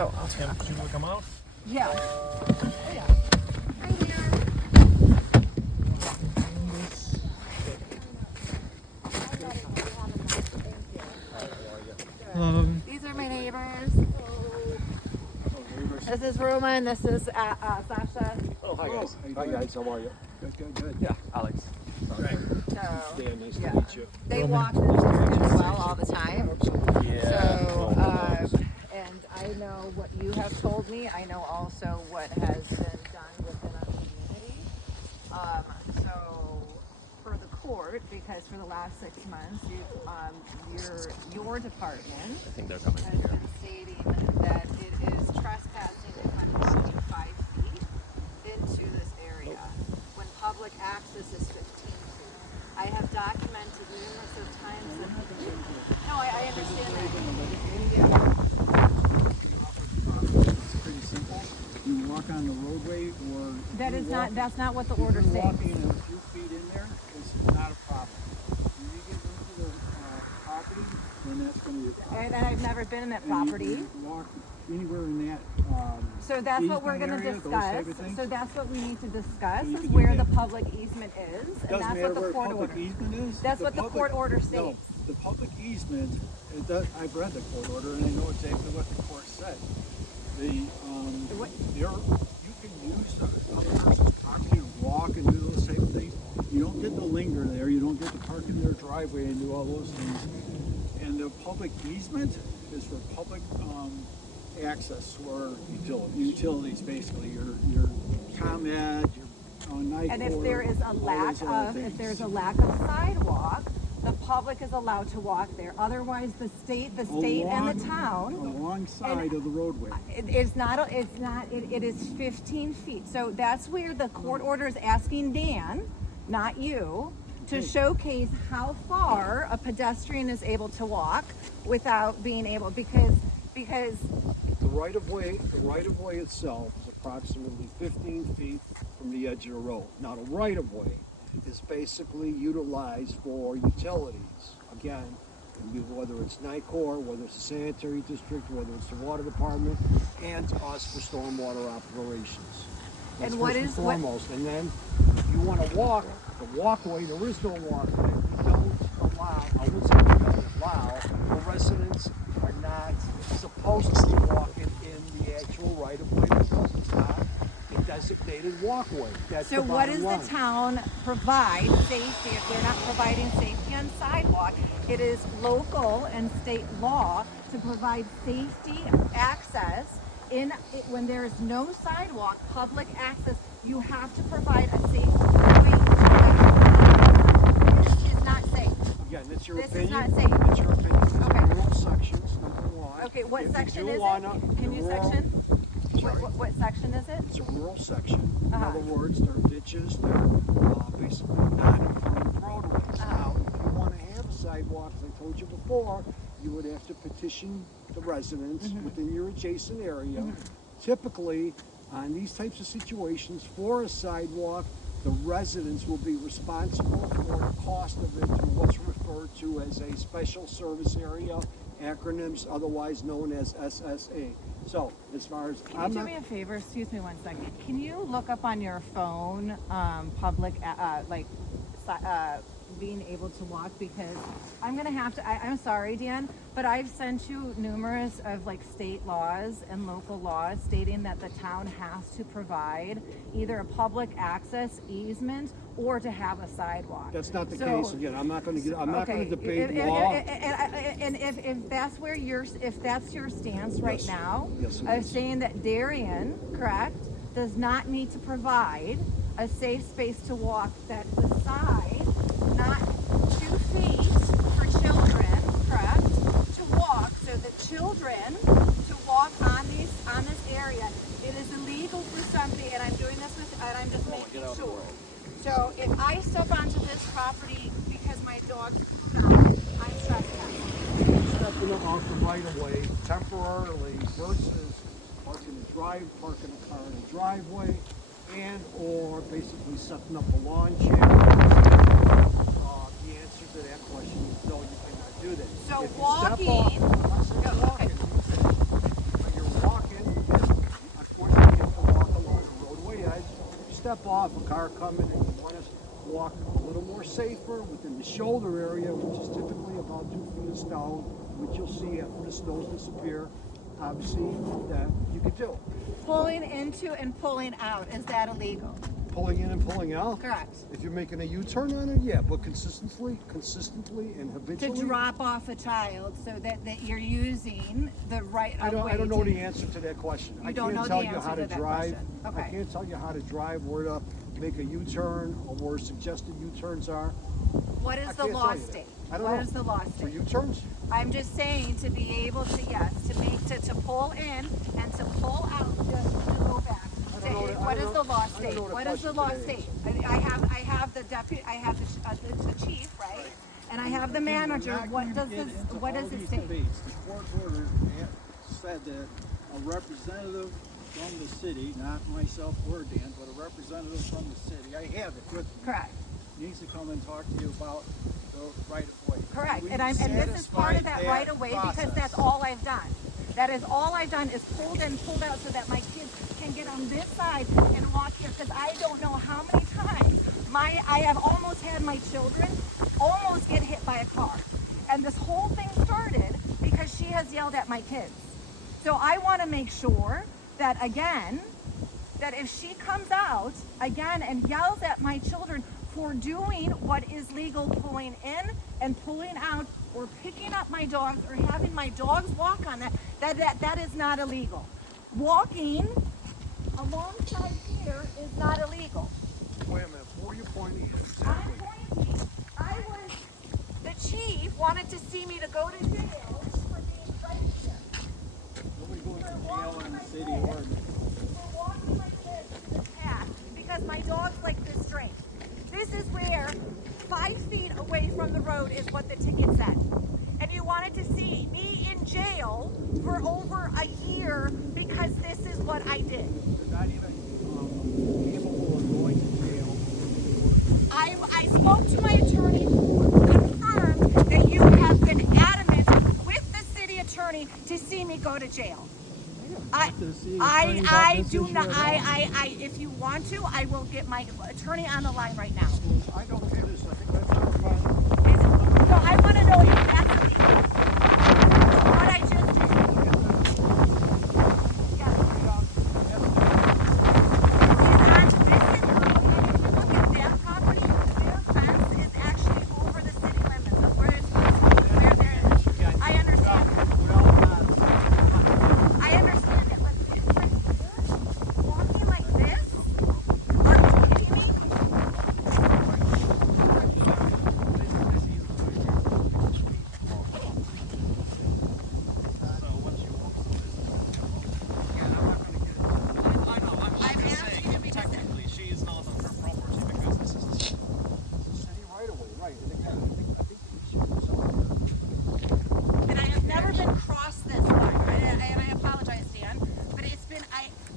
Oh, I'll turn Tim, off. should we come out? Yeah. Yeah. Hi there. These are my neighbors. This is Roman. This is Sasha. Oh, hi guys. Hi guys, how are you? Good. Yeah, Alex. So, Dan, nice yeah. to meet you. They walk this area as well all the time. Yeah. So, and I know what you have told me. I know also what has been done within our community. So, for the court, because for the last 6 months, your department I think they're coming has here. been stating that it is trespassing if I'm walking 5 feet into this area when public access is 15 feet. I have documented numerous of times that. No, I understand that. It's pretty simple. You walk on the roadway or... That's not what the order If you're states. walking a few feet in there, it's not a problem. When you get into the property, then that's going to be a problem. And I've never been in that property. You can walk anywhere in that So that's what we're going to easement area, discuss. those type of things. So that's what we need to discuss You is can where do the that. public easement is, and Doesn't that's matter what the where court public order. easement is. That's what the court order No, states. the public easement, I've read the court order and I know exactly what the court said. You can use the other person's property to walk and do those type of things. You don't get to linger there. You don't get to park in their driveway and do all those things. And the public easement is for public access for utilities, basically. Your ComEd, your NICOR. And if there is a all lack those other of, things. if there's a lack of sidewalk, the public is allowed to walk there. Otherwise, the state and the town. Alongside of the roadway. It is it is 15 feet. So that's where the court order is asking Dan, not you, to showcase how far a pedestrian is able to walk without being able, because The right of way itself is approximately 15 feet from the edge of the road. Now the right of way is basically utilized for utilities. Again, whether it's NICOR, whether it's the sanitary district, whether it's the water department, and to us for stormwater operations. That's And what first is- and what- foremost. And then if you want to walk, the walkway, there is no walkway. We don't allow, I would say we don't allow, the residents are not supposed to be walking in the actual right of way because it's not a designated walkway. That's so the what bottom does line. the town provide safety if they're not providing safety on sidewalk? It is local and state law to provide safety access when there is no sidewalk, public access. You have to provide a safe way to that. This is not safe. Again, it's your This is opinion. not safe. It's your opinion. It's Okay. rural sections, number one. Okay, what If you section do is wanna- it? Can you rural- section? Sorry. What section is it? It's a rural section. In Uh-huh. other words, there are ditches, they're basically not improved roadways. Now, if you want to have a sidewalk, as I told you before, you would have to petition the residents within your adjacent area. Typically, on these types of situations, for a sidewalk, the residents will be responsible for the cost of it through what's referred to as a special service area, acronyms otherwise known as SSA. So, as far as Can you do me a favor? Excuse me 1 second. Can you look up on your phone, public, being able to walk? Because I'm gonna have to. I'm sorry, Dan, but I've sent you numerous of state laws and local laws stating that the town has to provide either a public access easement or to have a sidewalk. that's not the So- case. Again, I'm not going to debate If- law. And if that's where if that's your stance right Yes. now, Yes, it of is. saying that Darien, correct, does not need to provide a safe space to walk, that the side, not 2 feet for children, correct, to walk, so the children to walk on this area, it is illegal for somebody, and I'm doing this and I'm just making sure. So if I step onto this property because my dog's pooped on it, I'm trespassing. Stepping off the right of way temporarily versus parking a car in a driveway and or basically setting up a lawn chair. The answer to that question is no, you cannot do that. So If you walking- step off, I'm not saying Go, walking, okay. when you're walking step off, a car coming, and you want to walk a little more safer within the shoulder area, which is typically about 2 feet of snow, which you'll see after the snows disappear. Obviously, that you could do. Pulling into and pulling out, is that illegal? Pulling in and pulling out. Correct. If you're making a U-turn on it, yeah, but consistently and To habitually. drop off a child so that you're using the right of way. I don't know the answer to that question. You I don't can't know tell the you answer how to to that drive. question. I Okay. can't tell you how to drive, where to make a U-turn, or where suggested U-turns are. What is I the can't law tell you that. state? I don't What know. is the law For state? U-turns? I'm just saying to be able to, yes, to pull in and to pull out, just to go back. I don't know what- I What don't is know- the law I don't state? know what What is the question law today state? is. I have the deputy, I have the chief, right? And I have the manager. What does this, what does it state? The court order said that a representative from the city, not myself or Dan, but a representative from the city, I have it with me, Correct. needs to come and talk to you about the right of way. Correct, We've and this is part of that satisfied right away because process. that's all I've done. That is all I've done is pulled in, pulled out so that my kids can get on this side and walk here because I don't know how many times I have almost had my children almost get hit by a car. And this whole thing started because she has yelled at my kids. So I want to make sure that again, that if she comes out again and yells at my children for doing what is legal, pulling in and pulling out, or picking up my dogs, or having my dogs walk on that is not illegal. Walking alongside here is not illegal. Wait a minute, before you point me, I'm pointing, the chief wanted to see me to go to jail for being right here. Nobody goes to jail in the city ordinance. For walking like this to the path because my dog's like this straight. This is where 5 feet away from the road is what the ticket said. And you wanted to see me in jail for over a year because this is what I did. You're not even capable of going to jail. I spoke to my attorney who confirmed that you have been adamant with the city attorney to see me go to jail. I do not. If you want to, I will get my attorney on the line right now. I don't care this. I think that's not a problem. So I want to know if that's illegal. What I just did. Yes. Look at that property. Their fence is actually over the city limits of where it's supposed to be. Where there is. I understand. I understand that, but it's right here, walking like this. Are you kidding me? I'm asking you because She is not on her property because this is a It's a city right away, right? And again, I think the issue is over. and I have never been crossed this line. And I apologize, Dan, but it's been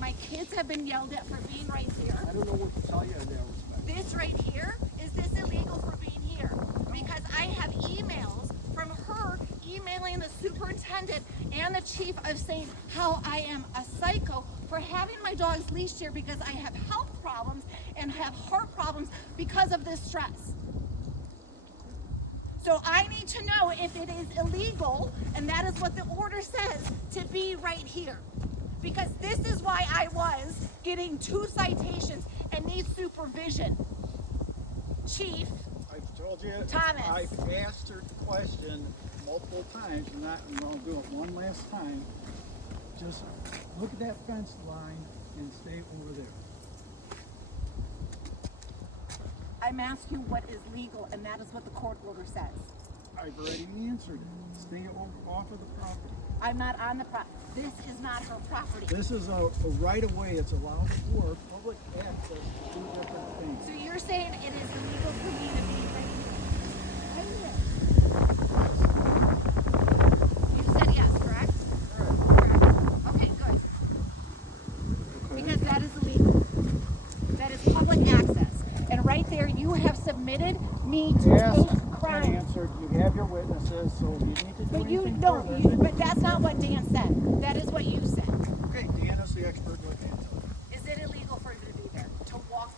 my kids have been yelled at for being right here. I don't know what to tell you in that respect. This right here, is this illegal for being here? Because I have emails from her emailing the superintendent and the chief of saying how I am a psycho for having my dogs leashed here because I have health problems and have heart problems because of this stress. So I need to know if it is illegal, and that is what the order says, to be right here. Because this is why I was getting 2 citations and need supervision. Chief, I've told you. Thomas. I've asked her the question multiple times, and I'll do it one last time. Just look at that fence line and stay over there. I'm asking what is legal, and that is what the court order says. I've already answered it. Stay off of the property. I'm not on the this is not her property. This is a right of way. It's allowed for public access to 2 different things. So you're saying it is illegal for me to be right here? You said yes, correct? Correct. Okay, good. Because that is illegal. That is public access. And right there, you have submitted me to Yes, a I crime. answered. You have your witnesses, so if you need to do But you anything don't. further, But that's not what Dan said. That is what you said. okay, Dan is the expert. Look into it. Is it illegal for you to be there to walk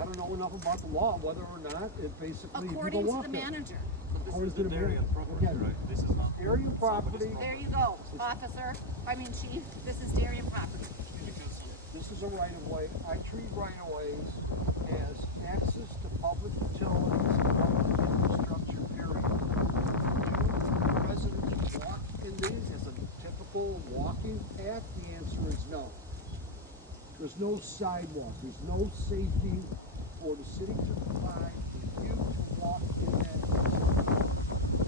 I don't know enough about the law, whether or not it basically, if you According go to walk the there. manager. But this Or is is the it a Darien man? property, Again, right? This is not Darien property, There you go, officer. I mean, chief, this is Darien property. this is a right of way. I treat right of ways as access to public utilities and public infrastructure, period. Do residents walk in these as a typical walking path? The answer is no. There's no sidewalk, there's no safety for the city to provide for you to walk in that ditch.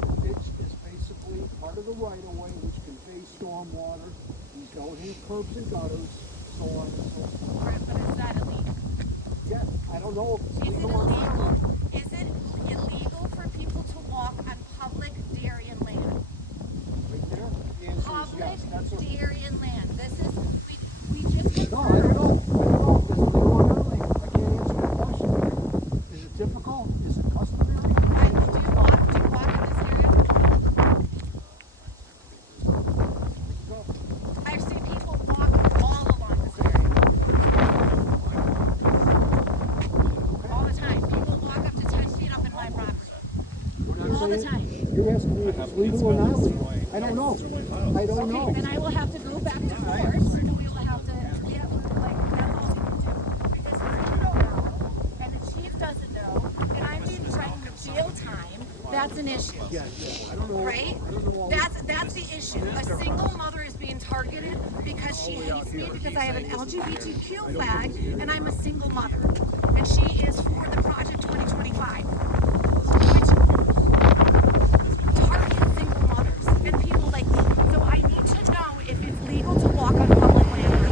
The ditch is basically part of the right of way which conveys stormwater. These don't have curbs and gutters, so on and so forth. Right, but it's not illegal. Yeah, I don't know if it's Is it legal or not. illegal? Is it illegal for people to walk on public Darien land? Right there, the answer is Public yes. That's a, Darien land. This is, we just no, I don't know. I don't know if it's legal or not legal. I can't answer that question. Is it typical? Is it customary? Do you walk in this area? Go. I've seen people walk all along this area. All the time. People walk up to 10 feet up in my property. What I'm All the saying- time. You're asking me if it's legal or not legal. I don't know. I don't know. Okay, then I will have to go back to court, and we will have to, yeah, like, that's all we can do. Because if you don't know, and the chief doesn't know, and I'm being threatened with jail time, that's an issue. Yeah. I don't know. Right? I don't know all That's the issue. A single mother is being targeted because she hates me because I have an LGBTQ flag and I'm a single mother. And she is for the Project 2025, which targets single mothers and people like me. So I need to know if it's legal to walk on public land or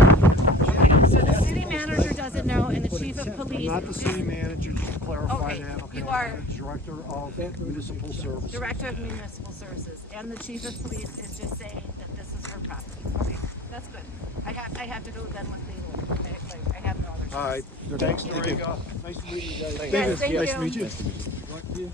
not. So the city manager doesn't know and the chief of police. Not the city manager, just to clarify Okay, that. Okay, you are- I'm the director of municipal services. Director of Municipal Services, and the Chief of Police is just saying that this is her property. Okay, that's good. I have to go then with legal. I have no other choice. All right. Thank you. Nice to meet you guys. Yes, thank you. Nice to meet you.